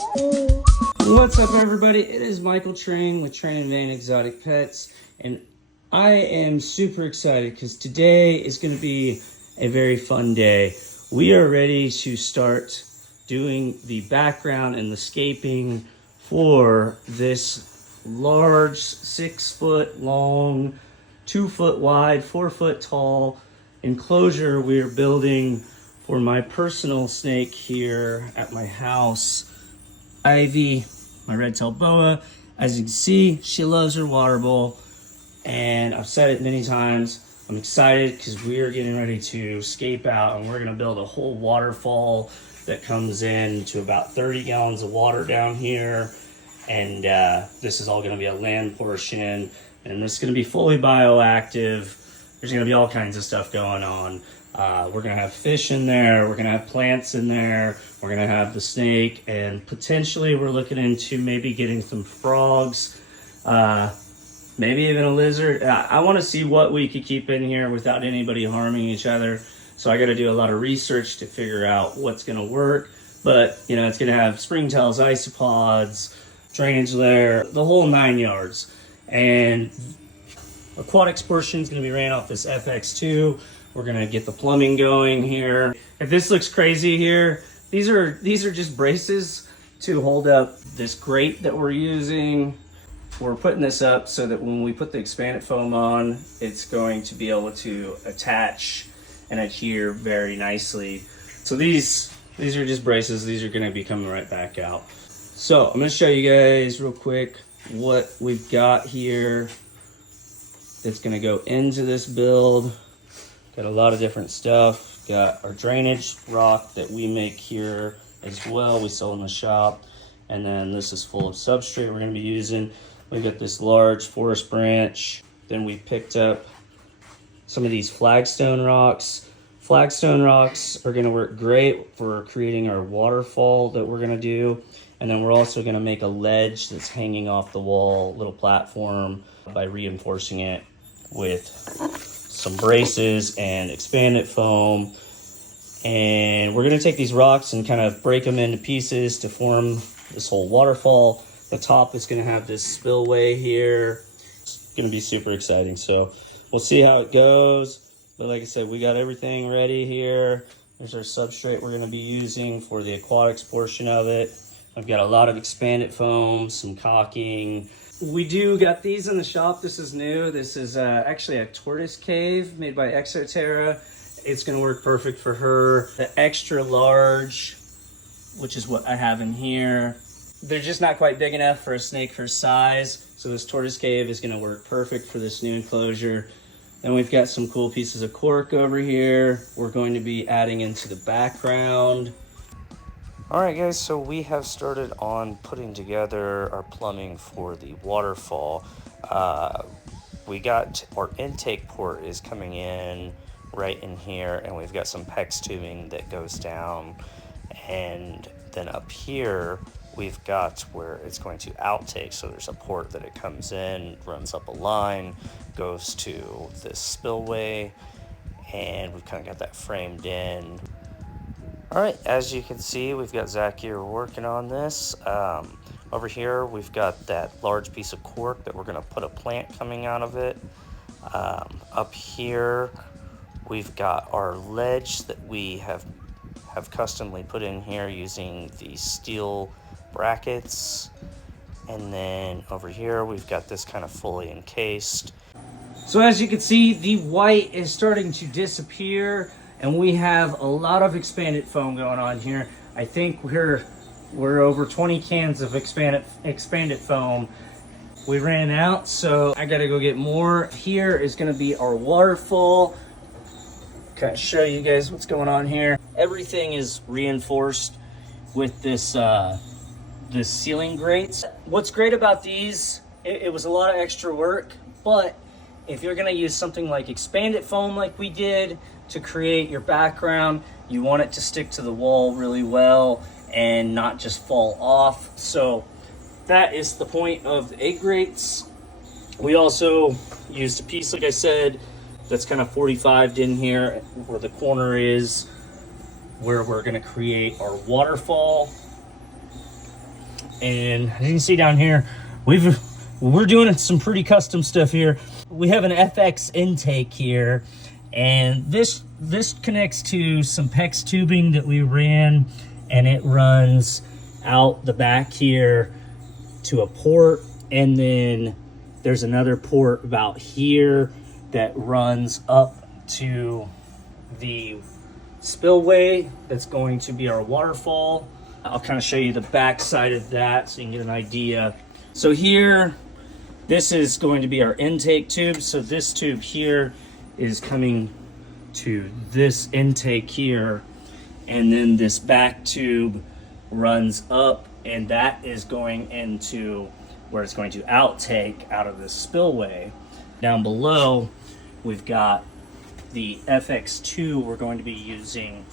What's up, everybody? It is Michael Train with Train and Van Exotic Pets, and I am super excited because today is going to be a very fun day. We are ready to start doing the background and the scaping for this large 6 foot long, 2 foot wide, 4 foot tall enclosure we're building for my personal snake here at my house, Ivy, my red-tailed boa. As you can see, she loves her water bowl, and I've said it many times. I'm excited because we are getting ready to scape out, and we're going to build a whole waterfall that comes in to about 30 gallons of water down here. And this is all going to be a land portion, and this is going to be fully bioactive. There's going to be all kinds of stuff going on. We're going to have fish in there. We're going to have plants in there. We're going to have the snake, and potentially we're looking into maybe getting some frogs, maybe even a lizard. I want to see what we could keep in here without anybody harming each other. So I got to do a lot of research to figure out what's going to work. But, you know, it's going to have springtails, isopods, drainage layer, the whole 9 yards. And aquatics portion is going to be ran off this FX2. We're going to get the plumbing going here. If this looks crazy here, these are just braces to hold up this grate that we're using. We're putting this up so that when we put the expanded foam on, it's going to be able to attach and adhere very nicely. So these are just braces. These are going to be coming right back out. So I'm going to show you guys real quick what we've got here that's going to go into this build. Got a lot of different stuff. Got our drainage rock that we make here as well. We sell in the shop. And then this is full of substrate we're going to be using. We got this large forest branch. Then we picked up some of these flagstone rocks. Flagstone rocks are going to work great for creating our waterfall that we're going to do. And then we're also going to make a ledge that's hanging off the wall, little platform, by reinforcing it with some braces and expanded foam. And we're going to take these rocks and kind of break them into pieces to form this whole waterfall. The top is going to have this spillway here. It's going to be super exciting. So we'll see how it goes. But like I said, we got everything ready here. There's our substrate we're going to be using for the aquatics portion of it. I've got a lot of expanded foam, some caulking. We do got these in the shop. This is new. This is actually a tortoise cave made by Exoterra. It's going to work perfect for her. The extra large, which is what I have in here, they're just not quite big enough for a snake her size. So this tortoise cave is going to work perfect for this new enclosure. Then we've got some cool pieces of cork over here. We're going to be adding into the background. Alright guys, so we have started on putting together our plumbing for the waterfall. We got our intake port is coming in right in here, and we've got some PEX tubing that goes down. And then up here, we've got where it's going to outtake. So there's a port that it comes in, runs up a line, goes to this spillway, and we've kind of got that framed in. Alright, as you can see, we've got Zach here working on this. Over here, we've got that large piece of cork that we're going to put a plant coming out of it. Up here, we've got our ledge that we have customly put in here using the steel brackets. And then over here, we've got this kind of fully encased. So as you can see, the white is starting to disappear. And we have a lot of expanded foam going on here. I think we're over 20 cans of expanded foam. We ran out, so I gotta go get more. Here is gonna be our waterfall. Kind of show you guys what's going on here. Everything is reinforced with this this ceiling grates. What's great about these, it was a lot of extra work, but if you're gonna use something like expanded foam like we did to create your background, you want it to stick to the wall really well and not just fall off. So that is the point of the egg grates. We also used a piece, like I said, that's kind of 45'd in here where the corner is, where we're gonna create our waterfall. And as you can see down here, we're doing some pretty custom stuff here. We have an FX intake here, and this connects to some PEX tubing that we ran, and it runs out the back here to a port, and then there's another port about here that runs up to the spillway that's going to be our waterfall. I'll kind of show you the back side of that so you can get an idea. So here, this is going to be our intake tube. So this tube here is coming to this intake here, and then this back tube runs up, and that is going into where it's going to outtake out of this spillway. Down below, we've got the FX2 we're going to be using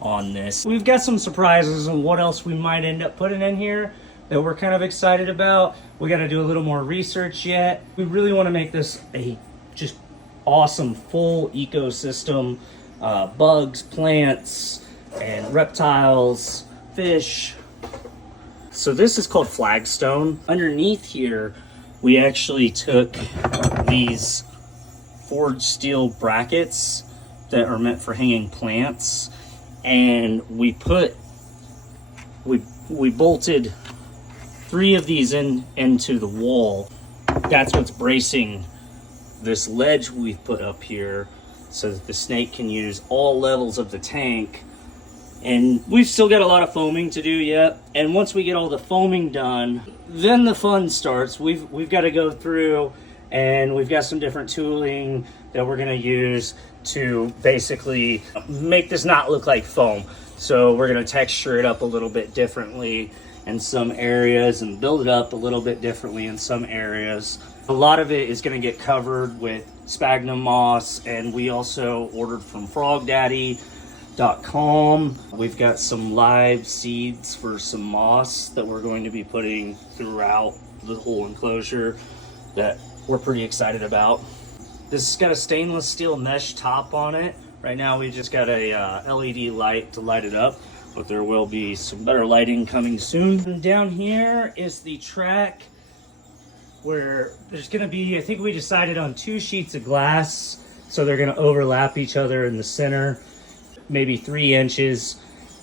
on this. We've got some surprises on what else we might end up putting in here that we're kind of excited about. We got to do a little more research yet. We really want to make this a just awesome full ecosystem. Bugs, plants, and reptiles, fish. So this is called flagstone. Underneath here, we actually took these forged steel brackets that are meant for hanging plants, and we bolted 3 of these into the wall. That's what's bracing this ledge we've put up here so that the snake can use all levels of the tank. And we've still got a lot of foaming to do yet. And once we get all the foaming done, then the fun starts. We've got to go through, and we've got some different tooling that we're going to use to basically make this not look like foam. So we're going to texture it up a little bit differently in some areas and build it up a little bit differently in some areas. A lot of it is going to get covered with sphagnum moss, and we also ordered from frogdaddy.com. We've got some live seeds for some moss that we're going to be putting throughout the whole enclosure that we're pretty excited about. This has got a stainless steel mesh top on it. Right now we just got a LED light to light it up, but there will be some better lighting coming soon. And down here is the track where there's gonna be, I think we decided on 2 sheets of glass, so they're gonna overlap each other in the center, maybe 3 inches,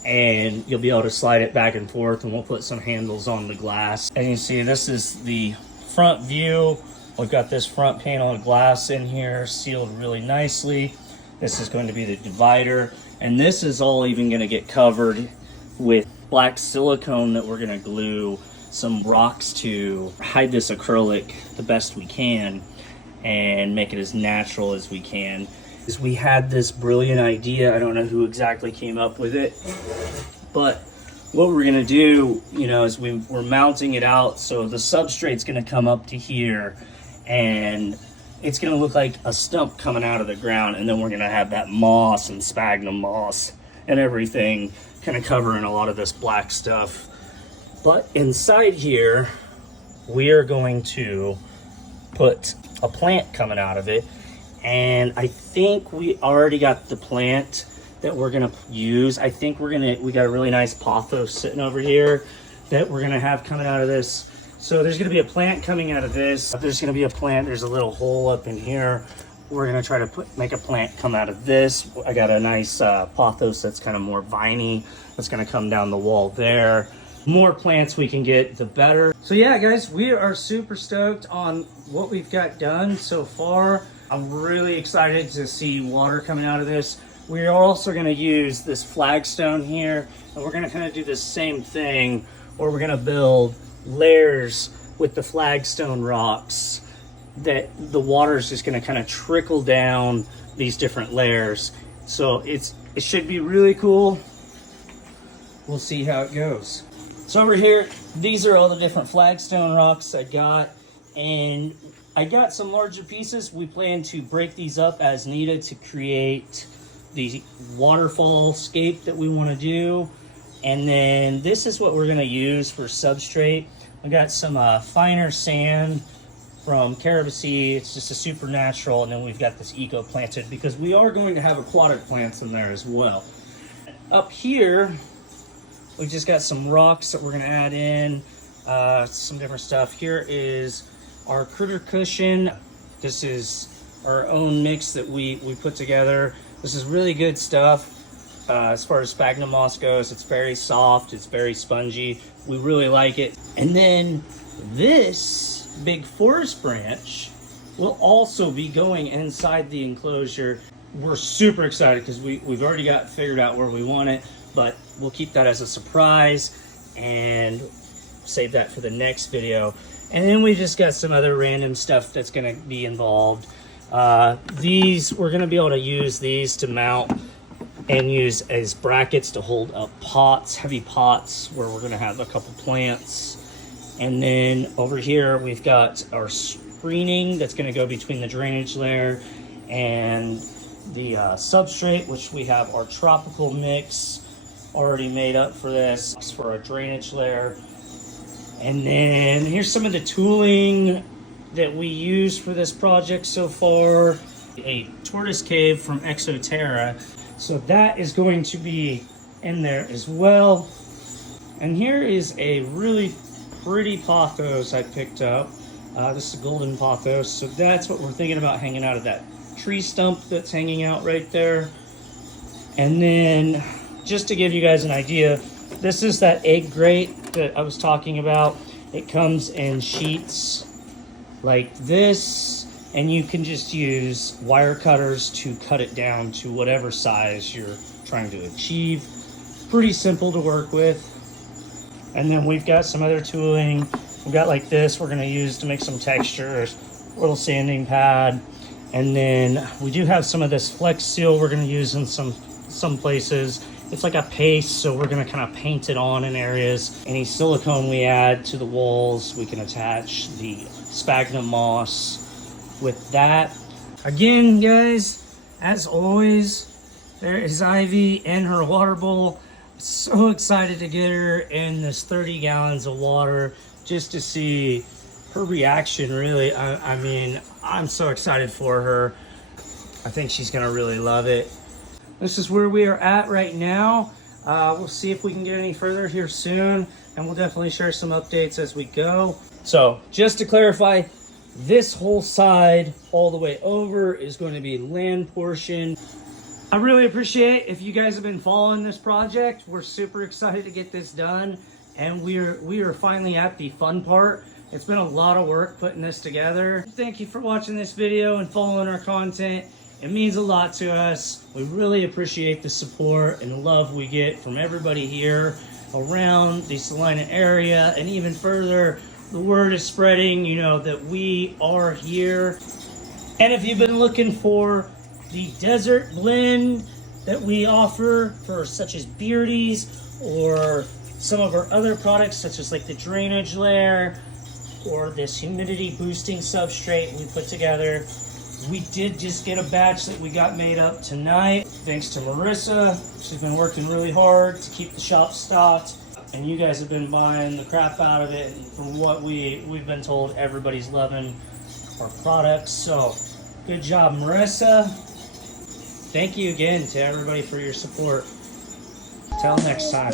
and you'll be able to slide it back and forth, and we'll put some handles on the glass. And you see this is the front view. We've got this front panel of glass in here sealed really nicely. This is going to be the divider, and this is all even going to get covered with black silicone that we're going to glue some rocks to hide this acrylic the best we can and make it as natural as we can. Is we had this brilliant idea. I don't know who exactly came up with it, but what we're going to do, you know, is we're mounting it out, so the substrate's going to come up to here, and it's going to look like a stump coming out of the ground, and then we're going to have that moss and sphagnum moss and everything kind of covering a lot of this black stuff. But inside here, we are going to put a plant coming out of it, and I think we already got the plant that we're going to use. I think we got a really nice pothos sitting over here that we're going to have coming out of this. So there's going to be a plant coming out of this. There's going to be a plant. There's a little hole up in here. We're going to try to make a plant come out of this. I got a nice pothos that's kind of more viney. That's going to come down the wall there. More plants we can get, the better. So yeah, guys, we are super stoked on what we've got done so far. I'm really excited to see water coming out of this. We are also going to use this flagstone here, and we're going to kind of do the same thing, where we're going to build layers with the flagstone rocks that the water is just going to kind of trickle down these different layers. So it should be really cool. We'll see how it goes. So over here, these are all the different flagstone rocks I got, and I got some larger pieces. We plan to break these up as needed to create the waterfall scape that we want to do. And then this is what we're going to use for substrate. We got some finer sand from Caribou. It's just a supernatural, and then we've got this eco planted because we are going to have aquatic plants in there as well. Up here, we just got some rocks that we're going to add in. some different stuff. Here is our critter cushion. This is our own mix that we put together. This is really good stuff. As far as sphagnum moss goes, it's very soft, it's very spongy. We really like it. And then this big forest branch will also be going inside the enclosure. We're super excited because we've already got figured out where we want it, but we'll keep that as a surprise and save that for the next video. And then we just got some other random stuff that's gonna be involved. These, we're gonna be able to use these to mount and use as brackets to hold up pots, heavy pots, where we're gonna have a couple plants. And then over here, we've got our screening that's gonna go between the drainage layer and the substrate, which we have our tropical mix already made up for this, for our drainage layer. And then here's some of the tooling that we use for this project so far. A tortoise cave from Exoterra. So that is going to be in there as well. And here is a really pretty pothos I picked up. This is a golden pothos. So that's what we're thinking about hanging out of that tree stump that's hanging out right there. And then just to give you guys an idea, this is that egg grate that I was talking about. It comes in sheets like this, and you can just use wire cutters to cut it down to whatever size you're trying to achieve. Pretty simple to work with. And then we've got some other tooling. We've got like this we're gonna use to make some textures, little sanding pad. And then we do have some of this Flex Seal we're gonna use in some places. It's like a paste, so we're gonna kind of paint it on in areas. Any silicone we add to the walls, we can attach the sphagnum moss with that. Again, guys, as always, there is Ivy in her water bowl. So excited to get her in this 30 gallons of water just to see her reaction, really. I mean, I'm so excited for her. I think she's gonna really love it. This is where we are at right now. We'll see if we can get any further here soon, and we'll definitely share some updates as we go. So just to clarify, this whole side all the way over is going to be land portion. I really appreciate if you guys have been following this project. We're super excited to get this done, and we are finally at the fun part. It's been a lot of work putting this together. Thank you for watching this video and following our content. It means a lot to us. We really appreciate the support and the love we get from everybody here around the Salina area, and even further, the word is spreading, you know, that we are here. And if you've been looking for the desert blend that we offer for such as Beardy's or some of our other products, such as like the drainage layer or this humidity boosting substrate we put together, we did just get a batch that we got made up tonight. Thanks to Marissa. She's been working really hard to keep the shop stocked, and you guys have been buying the crap out of it. And from what we've been told, everybody's loving our products. So good job, Marissa. Thank you again to everybody for your support. Till next time.